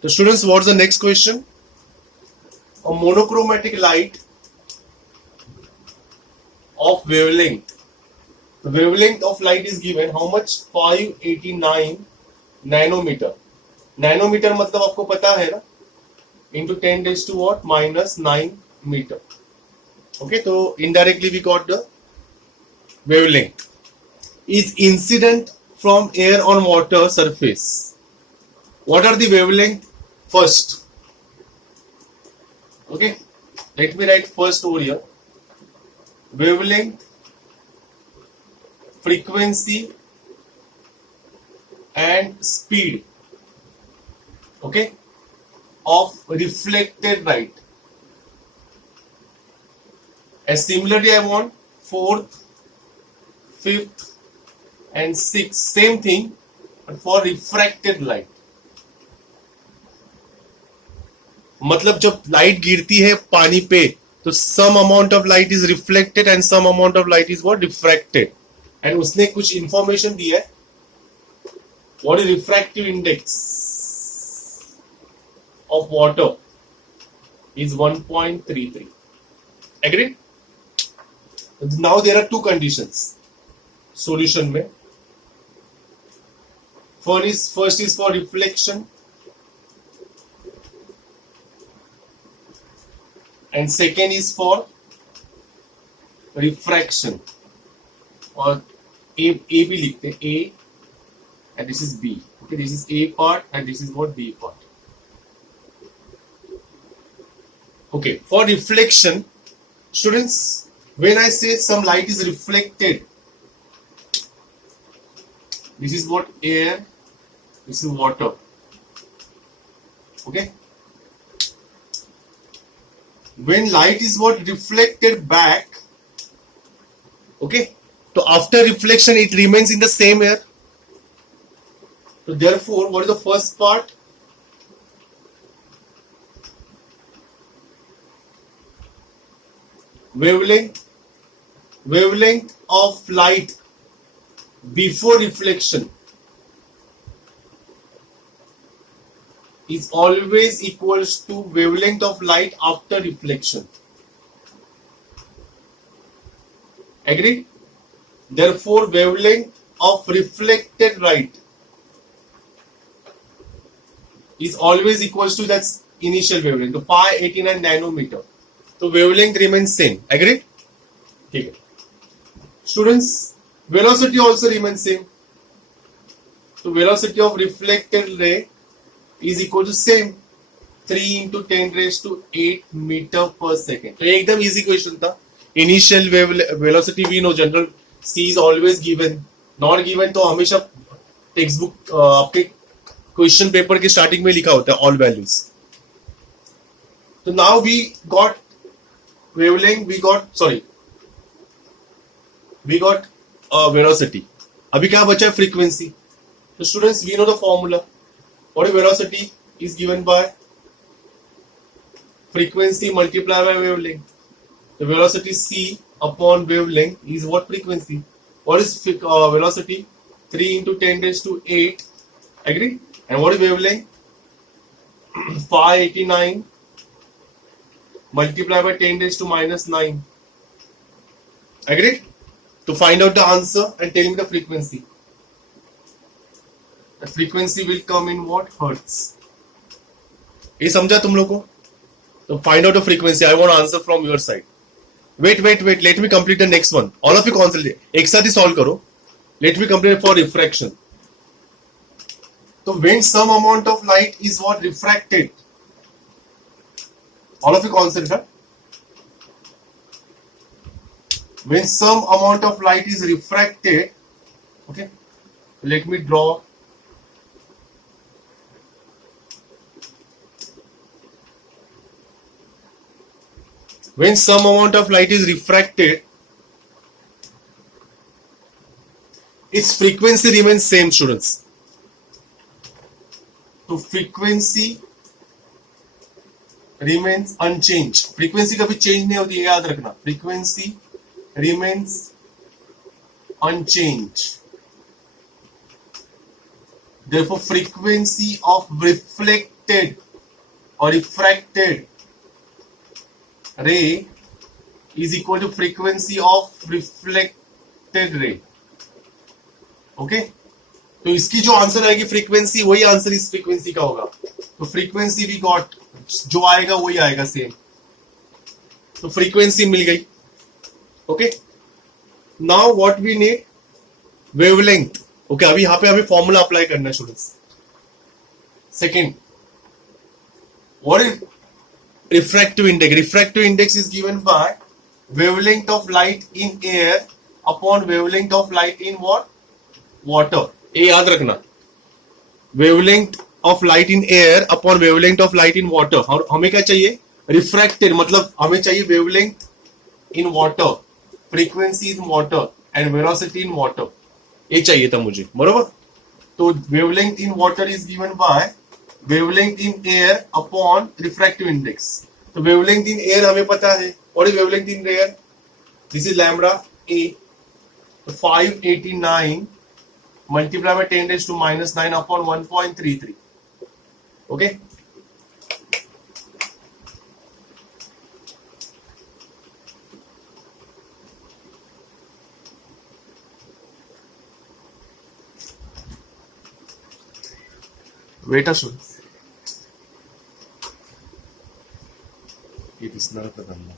So students, what's the next question? A monochromatic light of wavelength. The wavelength of light is given how much? 589 nanometer. Nanometer मतलब आपको पता है ना, into 10 raised to what? -9 meter. Okay, so indirectly we got the wavelength. Is incident from air on water surface. What are the wavelength first? Okay, let me write first over here. Wavelength, frequency and speed, okay, of reflected light. And similarly I want fourth, fifth and sixth, same thing but for refracted light. मतलब जब light गिरती है पानी पे तो some amount of light is reflected and some amount of light is what? Refracted. And उसने कुछ information दी है. What is refractive index of water is 1.33. Agreed? Now there are two conditions solution में. First is for reflection and second is for refraction. और A भी लिखते हैं, A and this is B. Okay, this is A part and this is what B part. Okay, for reflection, students, when I say some light is reflected, this is what? Air, this is water. Okay, when light is what? Reflected back, okay, so after reflection it remains in the same air. So therefore, what is the first part? Wavelength of light before reflection is always equals to wavelength of light after reflection. Agreed? Therefore, wavelength of reflected light is always equals to that initial wavelength, तो 589 nanometer. तो wavelength remains same. Agreed? ठीक है. Students, velocity also remains same. So velocity of reflected ray is equal to same, 3 into 10 raised to 8 meter per second. तो एकदम easy question था. Initial velocity we know, general c is always given. Not given तो हमेशा textbook आपके question paper के starting में लिखा होता है all values. So now we got wavelength, we got velocity. अभी क्या बचा है? frequency. So students, we know the formula. What is velocity? Is given by frequency multiplied by wavelength. The velocity c upon wavelength is what? Frequency. What is velocity? 3 into 10 raised to 8. Agree? And what is wavelength? 589 multiplied by 10 raised to -9. Agreed? To find out the answer and tell me the frequency. The frequency will come in what? Hertz. ये समझा तुम लोगों को? तो find out the frequency. I want answer from your side. Wait. Let me complete the next one. All of you concentrate. एक साथ ही solve करो. Let me complete for refraction. So when some amount of light is what? Refracted. All of you concentrate. When some amount of light is refracted, okay, let me draw. When some amount of light is refracted, its frequency remains same, students. So frequency remains unchanged. Frequency कभी change नहीं होती है, याद रखना. Frequency remains unchanged. Therefore, frequency of reflected or refracted ray is equal to frequency of reflected ray. Okay तो इसकी जो answer आएगी फ्रीक्वेंसी, वही आंसर इस फ्रीक्वेंसी का होगा. तो फ्रीक्वेंसी वी गॉट, जो आएगा वही आएगा सेम. तो फ्रीक्वेंसी मिल गई. Okay now what we need, wavelength. Okay अभी यहां पे हमें फॉर्मूला अप्लाई करना है students. Second, what is refractive index? Refractive index is given by wavelength of light in air upon wavelength of light in what? Water. ये याद रखना, wavelength of light in air upon wavelength of light in water. और हमें क्या चाहिए? Refracted, मतलब हमें चाहिए wavelength in water, frequency in water and velocity in water. ये चाहिए था मुझे, बरोबर. तो wavelength in water is given by wavelength in air upon refractive index. तो wavelength in air हमें पता है. What is wavelength in air? This is lambda a. तो 589 multiply by 10 raised to minus 9 upon 1.33. Okay. Wait a second. ये दिसणार का त्यांना?